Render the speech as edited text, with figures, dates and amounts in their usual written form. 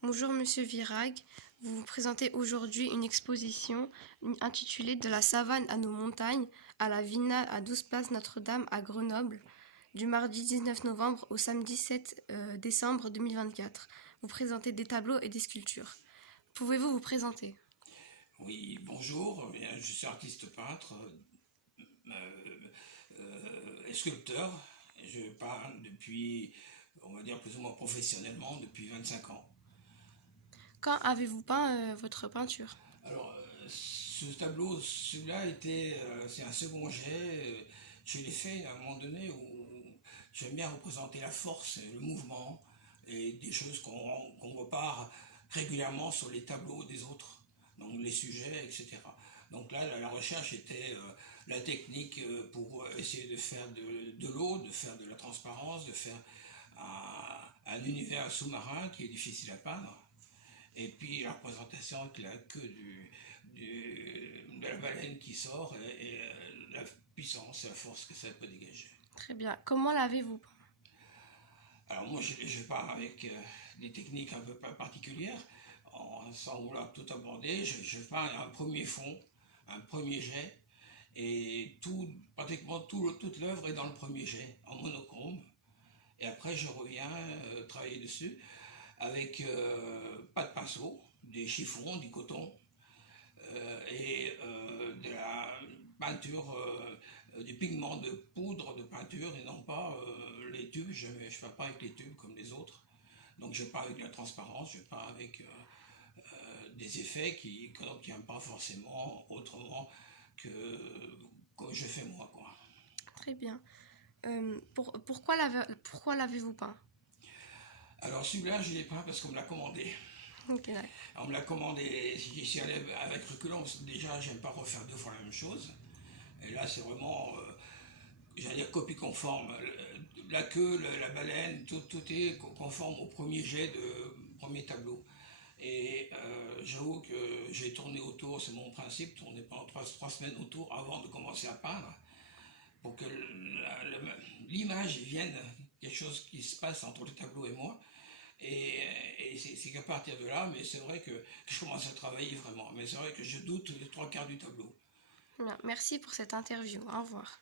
Bonjour Monsieur Virag, vous vous présentez aujourd'hui une exposition intitulée De la savane à nos montagnes à la Vina à 12 place Notre-Dame à Grenoble du mardi 19 novembre au samedi 7 décembre 2024. Vous présentez des tableaux et des sculptures. Pouvez-vous vous présenter? Oui, bonjour, je suis artiste peintre et sculpteur. Je peins depuis, on va dire plus ou moins professionnellement, depuis 25 ans. Quand avez-vous peint votre peinture? Alors, ce tableau, celui-là c'est un second jet. Je l'ai fait à un moment donné où j'aime bien représenter la force, le mouvement et des choses qu'on repart régulièrement sur les tableaux des autres, donc les sujets, etc. Donc là, la recherche était la technique pour essayer de faire de l'eau, de faire de la transparence, de faire un univers sous-marin qui est difficile à peindre. Et puis la représentation avec la queue de la baleine qui sort et la puissance et la force que ça peut dégager. Très bien. Comment l'avez-vous peint? Alors moi je pars avec des techniques un peu particulières, sans vouloir tout aborder. Je pars un premier fond, un premier jet, et pratiquement toute l'œuvre est dans le premier jet, en monochrome. Et après je reviens travailler dessus avec pas de pinceau, des chiffons, du coton et de la peinture, du pigment de poudre de peinture et non pas les tubes. Je ne fais pas avec les tubes comme les autres. Donc je peins avec la transparence, je peins avec des effets qui n'obtiennent pas forcément autrement que comme je fais moi, quoi. Très bien. Pourquoi l'avez-vous peint? Alors celui-là, je l'ai peint parce qu'on me l'a commandé. Ok. On me l'a commandé, si j'y suis allé avec reculons, déjà j'aime pas refaire deux fois la même chose. Et là c'est vraiment, j'allais dire copie conforme. La queue, la baleine, tout est conforme au premier jet de premier tableau. Et j'avoue que j'ai tourné autour, c'est mon principe, tourner pendant trois semaines autour avant de commencer à peindre, pour que l'image vienne, quelque chose qui se passe entre le tableau et moi. Et c'est qu'à partir de là, mais c'est vrai que je commence à travailler vraiment. Mais c'est vrai que je doute les trois quarts du tableau. Bien. Merci pour cette interview. Au revoir.